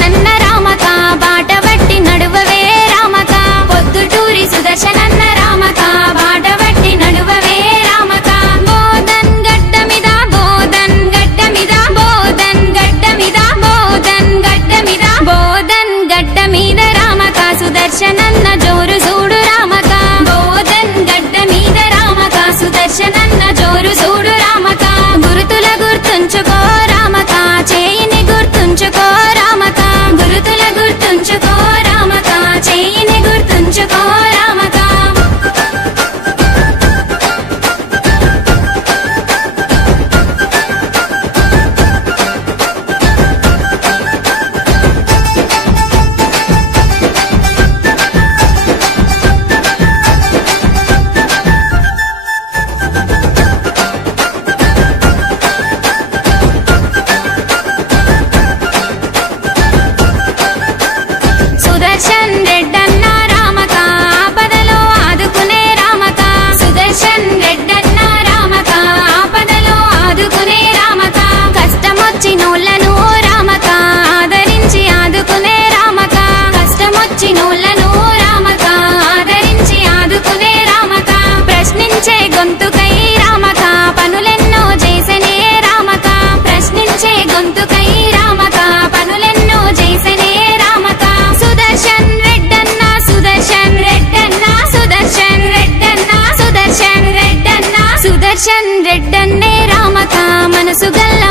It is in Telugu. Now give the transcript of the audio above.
సుదర్శనన్న రామక బాటబట్టి నడువవే రామక పొద్దుటూరి సుదర్శనన్న రామక బాటబట్టి నడువవే రామక బోధన్ గడ్డ మీద బోధన్ గడ్డ మీద బోధన్ గడ్డ మీద బోధన్ గడ్డ మీద బోధన్ గడ్డ మీద రామక సుదర్శనన్న జోరు చూడు రామక బోధన్ గడ్డ మీద రామక సుదర్శనన్న జోరు చూడు రామక గురుతుల గుర్తుంచుకో రామక చేయిని గుర్తుంచుకో రామక గురుతుల గుర్తుంచుకో రామక చేయిని గుర్తుంచుకో రామక సుదర్శన్ రెడ్డన్న రామక ఆపదలో ఆదుకునే రామక సుదర్శన్ రెడ్డన్న రామక ఆపదలో ఆదుకునే రామక కష్టమొచ్చినోళ్ళను రామక ఆదరించి ఆదుకునే రామక కష్టమొచ్చినోళ్ళను రామక ఆదరించి ఆదుకునే రామక ప్రశ్నించే గొంతుకై రామక పనులెన్నో చేసెనే రామక ప్రశ్నించే గొంతుకై రామక పనులెన్నో చేసెనే రామక సుదర్శన్ రెడ్డన్న సుదర్శన్ రెడ్డన్న సుదర్శన్ రెడ్డన్న సుదర్శన్ రెడ్డన్న సుదర్శన్ రెడ్డన్నే రామక మనసు గల్ల